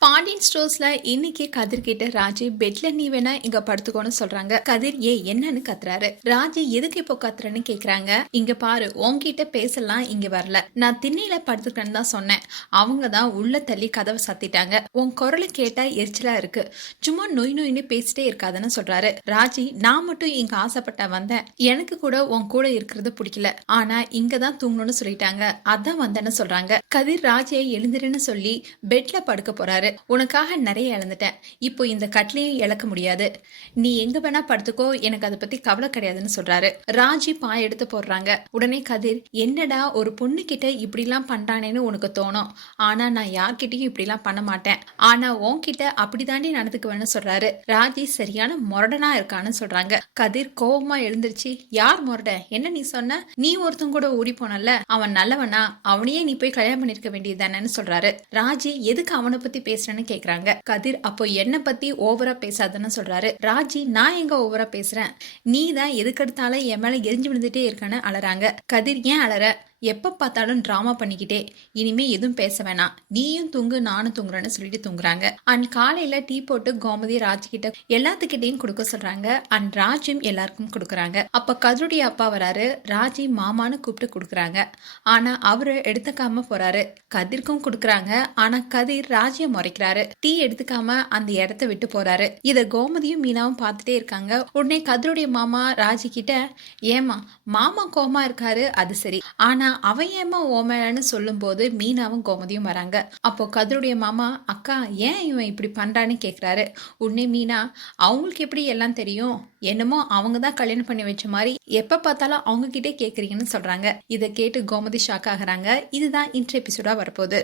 பாண்டியன் ஸ்டோர்ஸ்ல இன்னைக்கு கதிர் கிட்ட ராஜி பெட்ல நீ வேணா இங்க படுத்துக்கோன்னு சொல்றாங்க. கதிர் ஏ என்னன்னு கத்துறாரு. ராஜி எதுக்கு இப்போ கத்துறன்னு கேக்குறாங்க. இங்க பாரு உன்கிட்ட பேசலாம் இங்க வரல. நான் திண்ணையில படுத்துக்கிறேன்னு தான் சொன்னேன். அவங்க தான் உள்ள தள்ளி கதவை சத்திட்டாங்க. உன் குரலை கேட்டா எரிச்சலா இருக்கு. சும்மா நொய் நொய்னு பேசிட்டே இருக்காதுன்னு சொல்றாரு. ராஜி நான் மட்டும் இங்க ஆசைப்பட்ட வந்தேன். எனக்கு கூட உன் கூட இருக்கிறது பிடிக்கல. ஆனா இங்க தான் தூங்கணும்னு சொல்லிட்டாங்க. அதான் வந்தேன்னு சொல்றாங்க. கதிர் ராஜியை எழுந்துருன்னு சொல்லி பெட்ல படுக்க போறாரு. உனக்காக நிறைய இழந்துட்டேன். இப்போ இந்த கட்லையும் இழக்க முடியாது. நீ எங்க வேணா படுத்துக்கோ. எனக்கு அதை பத்தி கவலை கிடையாதுன்னு சொல்றாரு. ராஜி பாய் எடுத்து போடுறாங்க. உடனே கதிர் என்னடா ஒரு பொண்ணு கிட்ட இப்படிலாம் பண்றானேன்னு உனக்கு தோணும். ஆனா நான் யார்கிட்டயும் இப்படிலாம் பண்ண மாட்டேன். ஆனா உன்கிட்ட அப்படிதாண்டி நடந்துக்குவேன்னு சொல்றாரு. ராஜி சரியான முரடனா இருக்கான்னு சொல்றாங்க. கதிர் கோபமா எழுந்துருச்சு யார் முரட? என்ன நீ சொன்ன? நீ ஒருத்தன் கூட ஓடி போனல அவன் நல்லவனா? அவனையே நீ போய் கல்யாணம் பண்ணிருக்க வேண்டியதுதானேன்னு சொல்றாரு. ராஜி எதுக்கு அவனை பத்தி பேச பேசுறேன்னு கேக்குறாங்க. கதிர் அப்போ என்ன பத்தி ஓவரா பேசாதன்னு சொல்றாரு. ராஜி நான் எங்க ஓவரா பேசுறேன்? நீ தான் எதுக்கெடுத்தாலும் என் மேல எரிஞ்சு விழுந்துட்டே இருக்கான்னு அலறாங்க. கதிர் ஏன் அலற? எப்ப பார்த்தாலும் டிராமா பண்ணிக்கிட்டே இனிமே எதுவும் பேச வேணாம். நீயும் தூங்கு நானும் தூங்குறேன்னு சொல்லிட்டு தூங்குறாங்க. அண்ட் காலையில டீ போட்டு கோமதி ராஜ் கிட்ட எல்லாத்துக்கிட்டையும் கொடுக்க சொல்றாங்க. அண்ட் ராஜும் எல்லாருக்கும் கொடுக்குறாங்க. அப்ப கதிருடைய அப்பா வராரு. ராஜி மாமான்னு கூப்பிட்டு கொடுக்குறாங்க. ஆனா அவரு எடுத்துக்காம போறாரு. கதிர்க்கும் கொடுக்குறாங்க. ஆனா கதிர் ராஜிய முறைக்கிறாரு. டீ எடுத்துக்காம அந்த இடத்த விட்டு போறாரு. இத கோமதியும் மீனாவும் பார்த்துட்டே இருக்காங்க. உடனே கதிருடைய மாமா ராஜி கிட்ட ஏமா மாமா கோமா இருக்காரு. அது சரி. ஆனா அவன் ஏமா ஓமேன்னு சொல்லும்போது மீனாவும் கோமதியும் வராங்க. அப்போ கதிருடைய மாமா அக்கா ஏன் இவன் இப்படி பண்ணுறான்னு கேட்குறாரு உடனே மீனா அவங்களுக்கு எப்படி எல்லாம் தெரியும்? என்னமோ அவங்க தான் கல்யாணம் பண்ணி வச்ச மாதிரி எப்போ பார்த்தாலும் அவங்க கிட்டே கேட்குறீங்கன்னு சொல்கிறாங்க இதை கேட்டு கோமதி ஷாக் ஆகிறாங்க. இதுதான் இன்ட்ர எபிசோடாக வரப்போகுது.